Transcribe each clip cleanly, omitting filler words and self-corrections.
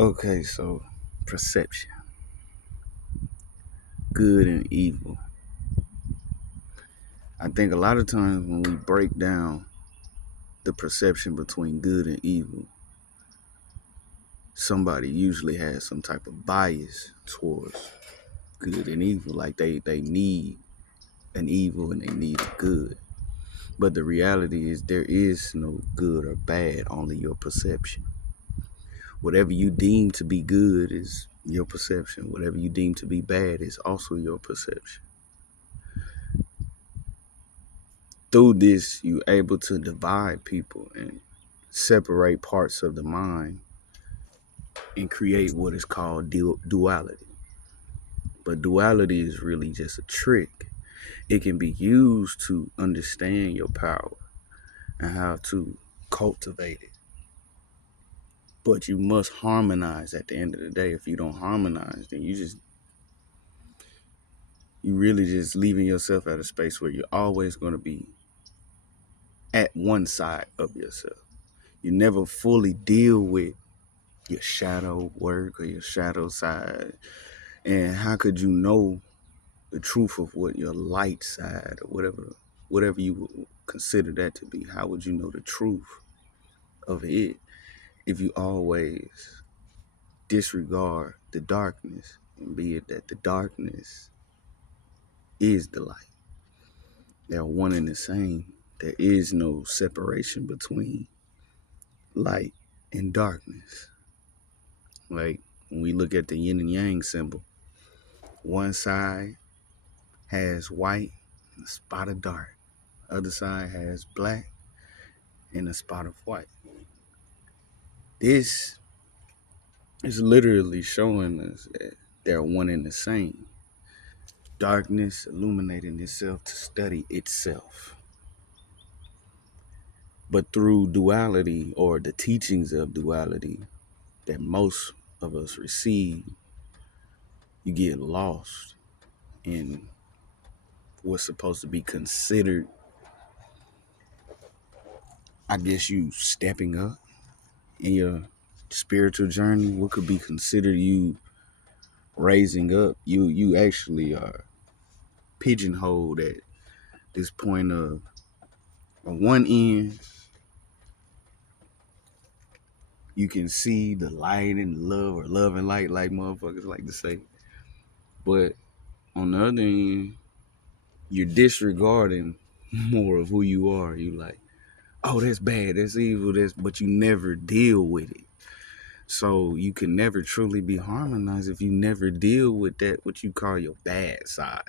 Okay, so perception, good and evil. I think a lot of times when we break down the perception between good and evil, somebody usually has some type of bias towards good and evil. Like they need an evil and they need a good. But the reality is there is no good or bad, only your perception. Whatever you deem to be good is your perception. Whatever you deem to be bad is also your perception. Through this, you're able to divide people and separate parts of the mind and create what is called duality. But duality is really just a trick. It can be used to understand your power and how to cultivate it. But you must harmonize at the end of the day. If you don't harmonize, then you really just leaving yourself at a space where you're always going to be at one side of yourself. You never fully deal with your shadow work or your shadow side. And how could you know the truth of what your light side or whatever you would consider that to be? How would you know the truth of it if you always disregard the darkness, and be it that the darkness is the light? They're one and the same. There is no separation between light and darkness. Like when we look at the yin and yang symbol, one side has white and a spot of dark. Other side has black and a spot of white. This is literally showing us that they're one and the same. Darkness illuminating itself to study itself. But through duality, or the teachings of duality that most of us receive, you get lost in what's supposed to be considered, I guess, you stepping up in your spiritual journey. What could be considered you raising up, you actually are pigeonholed at this point of, on one end you can see the light and love, or love and light like motherfuckers like to say, but on the other end you're disregarding more of who you are. You like, oh, that's bad, that's evil, but you never deal with it. So you can never truly be harmonized if you never deal with that, what you call your bad side.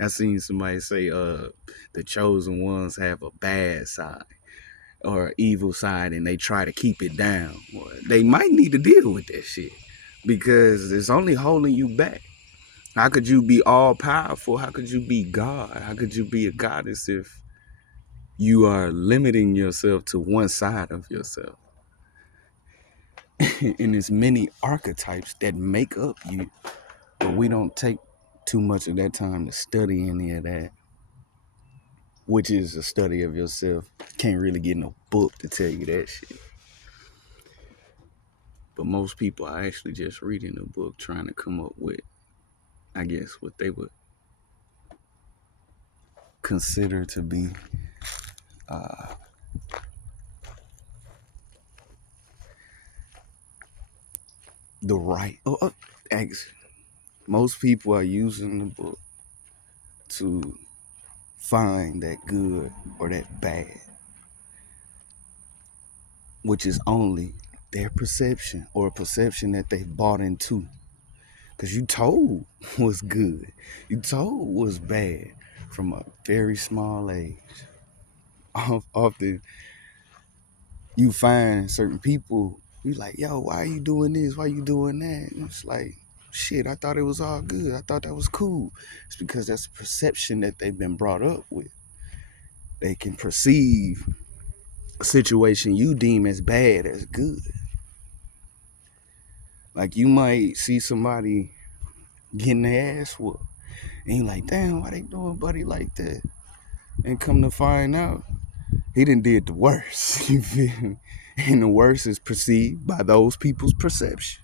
I seen somebody say the chosen ones have a bad side or evil side, and they try to keep it down. Well, they might need to deal with that shit because it's only holding you back. How could you be all powerful? How could you be God? How could you be a goddess if you are limiting yourself to one side of yourself? And there's many archetypes that make up you, but we don't take too much of that time to study any of that, which is a study of yourself. Can't really get no book to tell you that shit. But most people are actually just reading a book trying to come up with, I guess, what they would consider to be the right. Most people are using the book to find that good or that bad, which is only their perception, or a perception that they bought into. Because you told was good, you told was bad from a very small age. Often you find certain people, you like, yo, why are you doing this? Why you doing that? And it's like, shit, I thought it was all good. I thought that was cool. It's because that's a perception that they've been brought up with. They can perceive a situation you deem as bad as good. Like you might see somebody getting their ass whooped, and you like, damn, why they doing buddy like that? And come to find out, he done did the worst. You feel me? And the worst is perceived by those people's perception.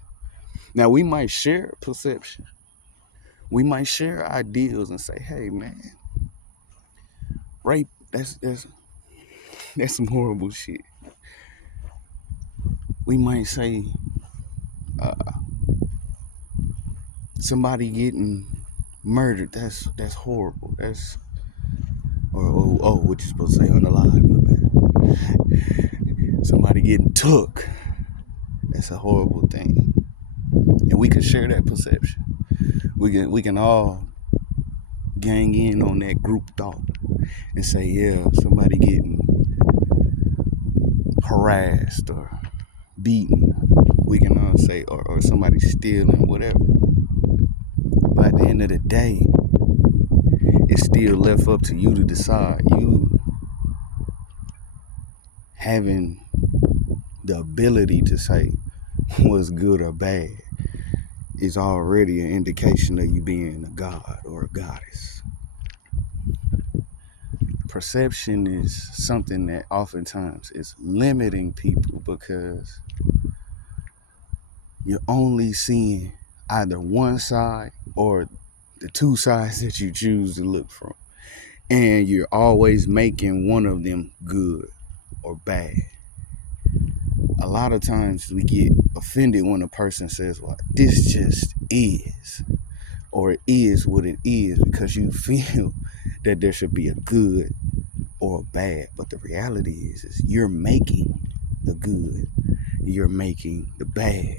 Now we might share perception. We might share ideals and say, hey man, rape, that's some horrible shit. We might say somebody getting murdered, that's horrible. That's or what you supposed to say on the line, my bad. Somebody getting took, that's a horrible thing. And we can share that perception. We can all gang in on that group thought and say, yeah, somebody getting harassed or beaten. We can all say, or somebody stealing, whatever. But at the end of the day, it's still left up to you to decide. You having the ability to say what's good or bad is already an indication of you being a god or a goddess. Perception is something that oftentimes is limiting people because you're only seeing either one side or the two sides that you choose to look from. And you're always making one of them good or bad. A lot of times we get offended when a person says, well, this just is, or it is what it is, because you feel that there should be a good or a bad. But the reality is you're making the good, you're making the bad.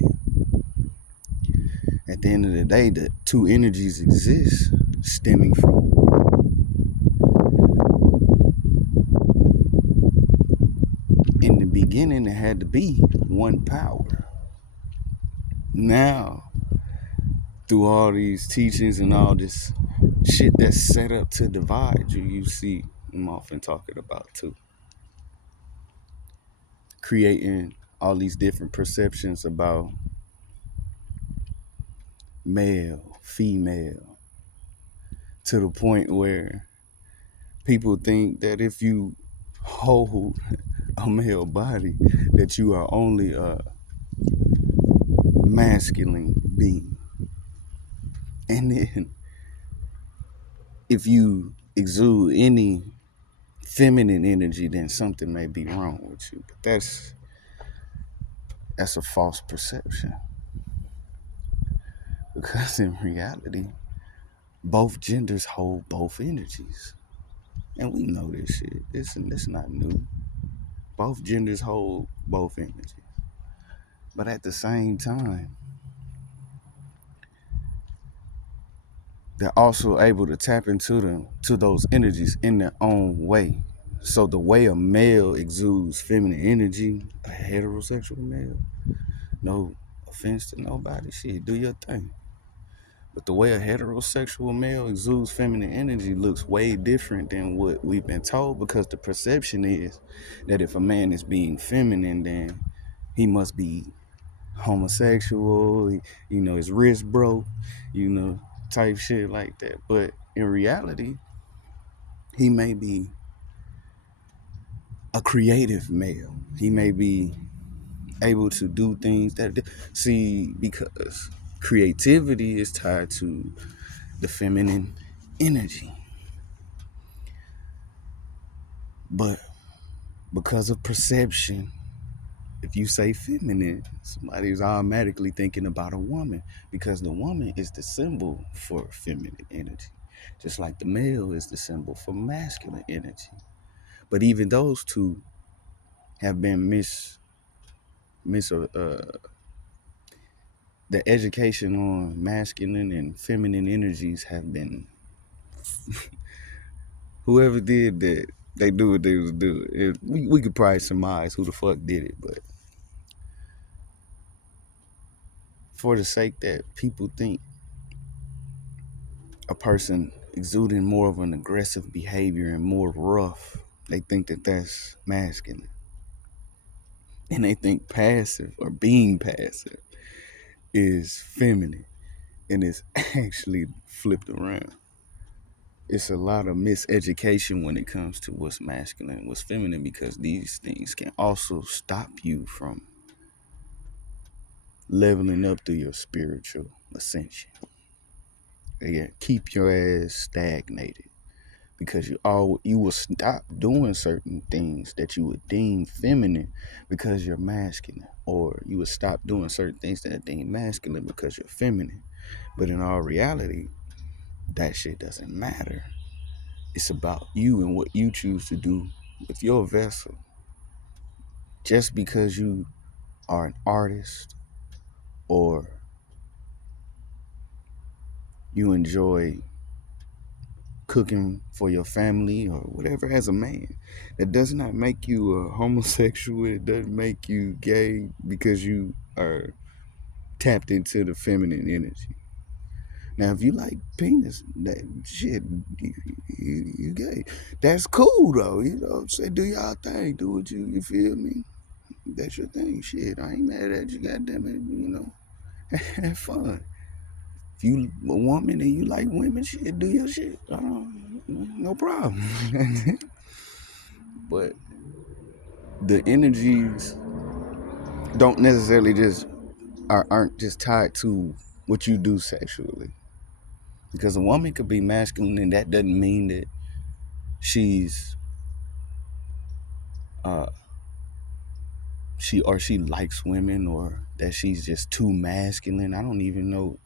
At the end of the day, the two energies exist stemming from. In the beginning, it had to be one power. Now, through all these teachings and all this shit that's set up to divide you, you see I'm often talking about too. Creating all these different perceptions about male, female, to the point where people think that if you hold a male body, that you are only a masculine being. And then if you exude any feminine energy, then something may be wrong with you. But that's a false perception. Because in reality, both genders hold both energies. And we know this shit. This not new. Both genders hold both energies. But at the same time, they're also able to tap into those energies in their own way. So the way a male exudes feminine energy, a heterosexual male, no offense to nobody, shit, do your thing. But the way a heterosexual male exudes feminine energy looks way different than what we've been told, because the perception is that if a man is being feminine, then he must be homosexual, his wrist broke, type shit like that. But in reality, he may be a creative male. He may be able to do things because creativity is tied to the feminine energy. But because of perception, if you say feminine, somebody's automatically thinking about a woman, because the woman is the symbol for feminine energy, just like the male is the symbol for masculine energy. But even those two have been the education on masculine and feminine energies have been, whoever did that, they do what they was doing. We could probably surmise who the fuck did it, but for the sake that people think a person exuding more of an aggressive behavior and more rough, they think that that's masculine. And they think passive or being passive is feminine. And it's actually flipped around. It's a lot of miseducation when it comes to what's masculine and what's feminine, because these things can also stop you from leveling up through your spiritual ascension. Yeah, keep your ass stagnated because you will stop doing certain things that you would deem feminine because you're masculine, or you would stop doing certain things that are deemed masculine because you're feminine. But in all reality, that shit doesn't matter. It's about you and what you choose to do with your vessel. Just because you are an artist or you enjoy cooking for your family or whatever as a man, that does not make you a homosexual. It doesn't make you gay because you are tapped into the feminine energy. Now, if you like penis, that shit, you gay. That's cool though. You know what I'm saying? Do y'all thing. Do what you feel me? That's your thing. Shit, I ain't mad at you. Goddamn it, have fun. If you a woman and you like women, shit, do your shit. No problem. But the energies don't necessarily just aren't just tied to what you do sexually. Because a woman could be masculine, and that doesn't mean that she's uh she likes women, or that she's just too masculine. I don't even know.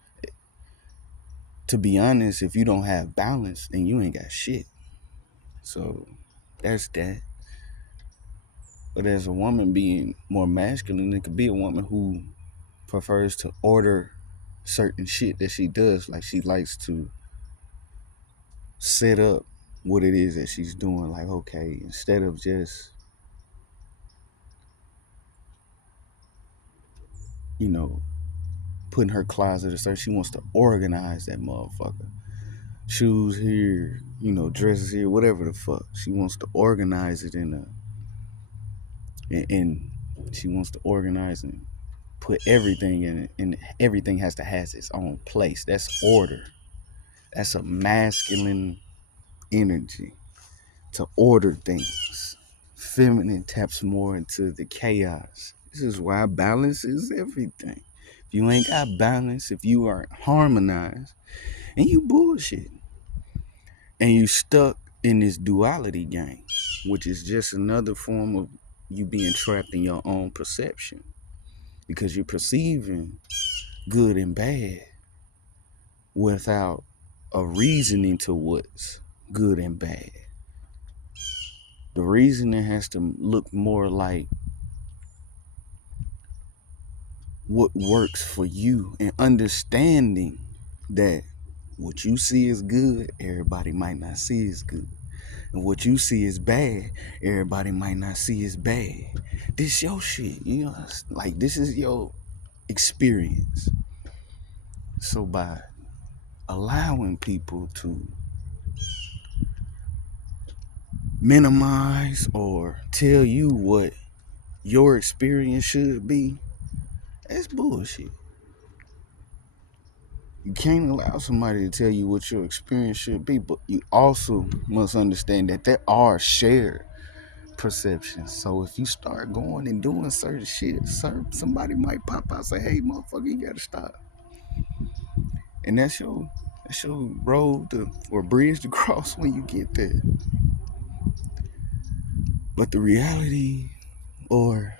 To be honest, if you don't have balance, then you ain't got shit. So that's that. But as a woman being more masculine, it could be a woman who prefers to order certain shit that she does. Like, she likes to set up what it is that she's doing. Like, okay, instead of just, you know, putting her closet aside, she wants to organize that motherfucker. Shoes here, dresses here, whatever the fuck. She wants to organize it and she wants to organize and put everything in it, and everything has to have its own place. That's order. That's a masculine energy, to order things. Feminine taps more into the chaos. This is why balance is everything. If you ain't got balance, if you aren't harmonized, and you bullshit, and you stuck in this duality game, which is just another form of you being trapped in your own perception, because you're perceiving good and bad without a reasoning to what's good and bad. The reasoning has to look more like what works for you, and understanding that what you see is good, everybody might not see is good. And what you see is bad, everybody might not see is bad. This your shit, like, this is your experience. So by allowing people to minimize or tell you what your experience should be, that's bullshit. You can't allow somebody to tell you what your experience should be, but you also must understand that there are shared perceptions. So if you start going and doing certain shit, somebody might pop out and say, "Hey, motherfucker, you gotta stop." And that's your road or bridge to cross when you get there. But the reality, or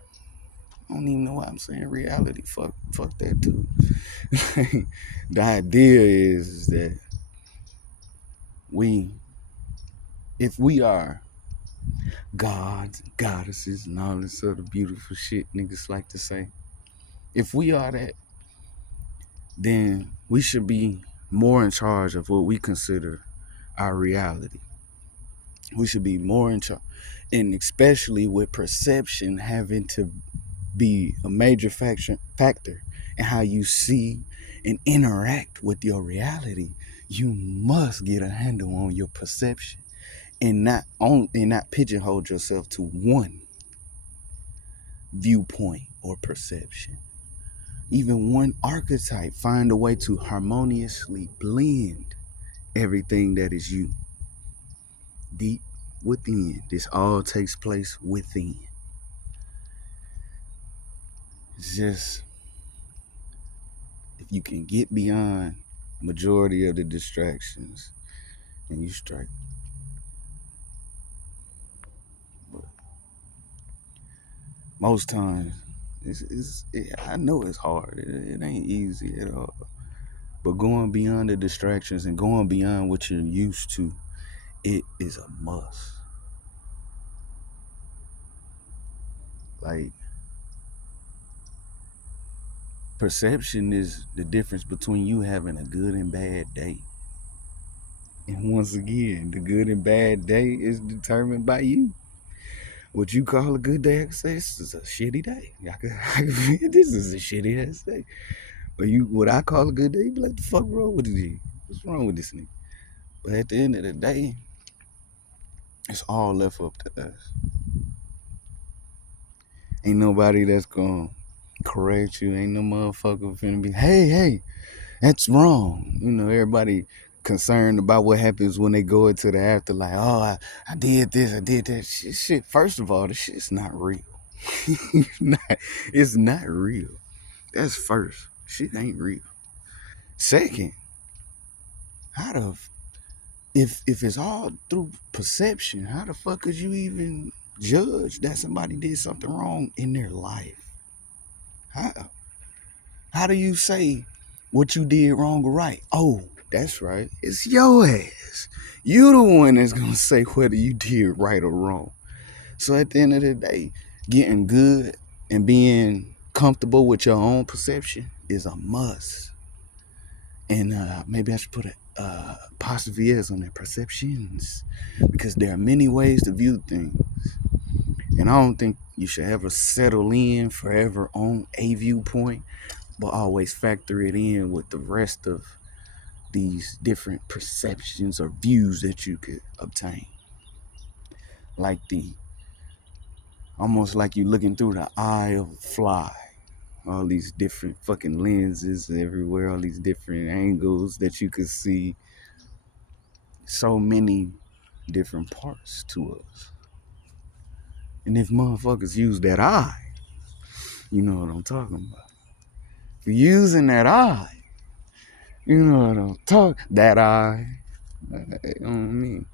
I don't even know why I'm saying reality. Fuck that too. The idea is that if we are gods, goddesses, and all this other beautiful shit niggas like to say, if we are that, then we should be more in charge of what we consider our reality. We should be more in charge, and especially with perception having to be a major factor in how you see and interact with your reality. You must get a handle on your perception, and not pigeonhole yourself to one viewpoint or perception, even one archetype. Find a way to harmoniously blend everything that is you deep within. This all takes place within. It's just you can get beyond majority of the distractions and you straight. But most times, I know it's hard. It ain't easy at all. But going beyond the distractions and going beyond what you're used to, it is a must. Like, perception is the difference between you having a good and bad day. And once again, the good and bad day is determined by you. What you call a good day, I can say this is a shitty day. This is a shitty ass day. But what I call a good day, you be like, the fuck wrong with this? What's wrong with this nigga? But at the end of the day, it's all left up to us. Ain't nobody that's gonna correct you. Ain't no motherfucker finna be, hey, that's wrong. Everybody concerned about what happens when they go into the afterlife. Oh, I did this, I did that. Shit. First of all, the shit's not real. It's not real. That's first. Shit ain't real. Second, how the if it's all through perception, how the fuck could you even judge that somebody did something wrong in their life? How do you say what you did wrong or right? Oh, that's right. It's your ass. You the one that's gonna say whether you did right or wrong. So at the end of the day, getting good and being comfortable with your own perception is a must. And maybe I should put a apostrophe S on that, perceptions, because there are many ways to view things. And I don't think you should ever settle in forever on a viewpoint, but always factor it in with the rest of these different perceptions or views that you could obtain. Like almost like you looking through the eye of a fly. All these different fucking lenses everywhere, all these different angles that you could see. So many different parts to us. And if motherfuckers use that eye, you know what I'm talking about. If you're using that eye, you know what I'm talking, that eye, you know what I mean?